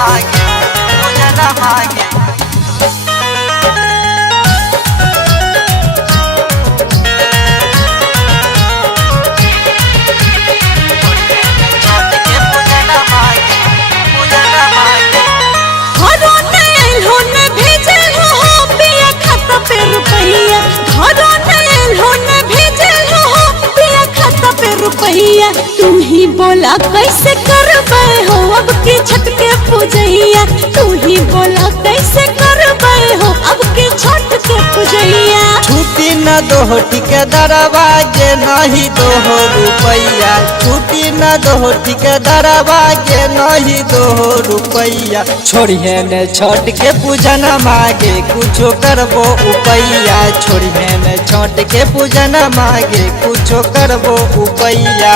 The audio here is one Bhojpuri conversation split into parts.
मांगे पूजन मांगे। तू ही बोला कैसे करबे हो अब की छठ के पूजैया। तू ही बोला कैसे करबे हो अब की छठ के पूजैया। छुट्टी न दो ठिकेदारवा के नहीं दो रुपैया। छुट्टी न दो ठिकेदारवा के नहीं दो रुपैया। छोड़िए न छठ के पूजन मांगे कुछो करबो उपैया। छोड़िए न छठ के पूजन मांगे कुछो करबो उपैया।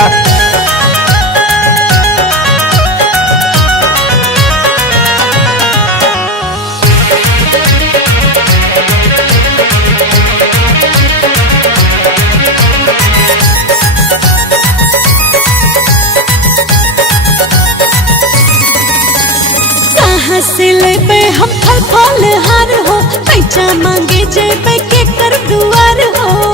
कहाँ से लेबे हम फल फल हार हो। पैसा मांगे जेबे के कर दुआर हो।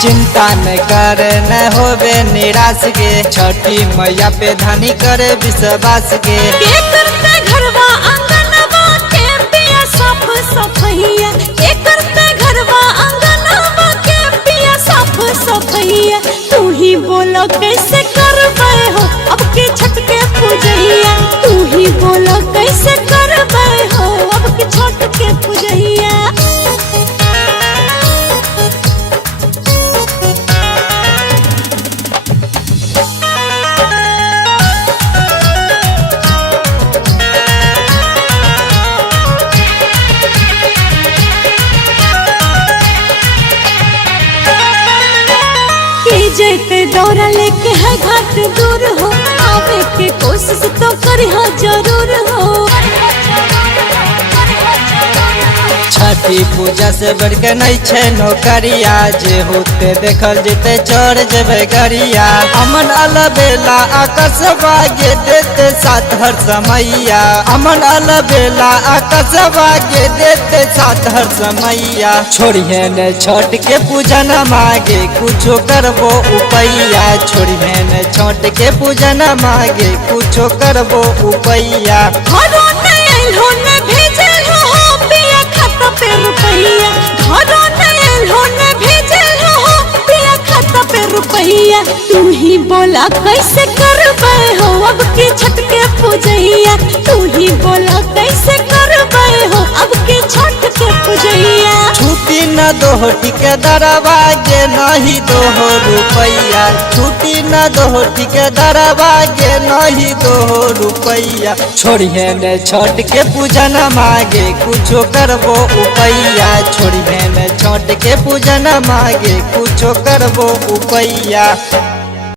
चिंता न कर न होवे निराश के। छठी मैया पे धनी करे विश्वास के। के करते घरवा आंगनवा के पिया साफ सफैया। के करते घरवा आंगनवा के पिया साफ सफैया। तू ही बोलो कैसे करबे हो अब के छठ के पूजैया। तू ही बोलो कैसे करबे हो अब के छठ के पूजैया। जेते दौरा लेके है घाट दूर हो। आवे के कोशिश तो करिहा जरूर हो। छठी पूजा से बढ़ के नहीं छे नौकरिया। जे होते देखल जेते चढ़ जेबे गरिया। अमन अलबेला आकाशवा गे देते साथ हर समैया। अमन अलबेला आकाशवा गे देते साथ हर समैया। छोड़िए न छठ के पूजन मांगे कुछो करबो उपैया। छोड़िए न छठ के पूजन मांगे कुछो करबो उपैया। रुपैया घरों नयल होने भेजल हो पिया खाता पे रुपैया। तू ही बोला कैसे करबे हो अब की छठ के पूजैया। तू ही बोला कैसे करबे हो अब की छठ के पूजैया। छुट्टी न दो ठिकेदारवा के नहीं दो रुपैया। छुट्टी न दो ठिकेदारवा के नहीं दो रुपैया। छोड़िए न छठ के पूजन मांगे कुछो करबो उपैया। छोड़िए न छठ के पूजन मांगे कुछो करबो उपैया।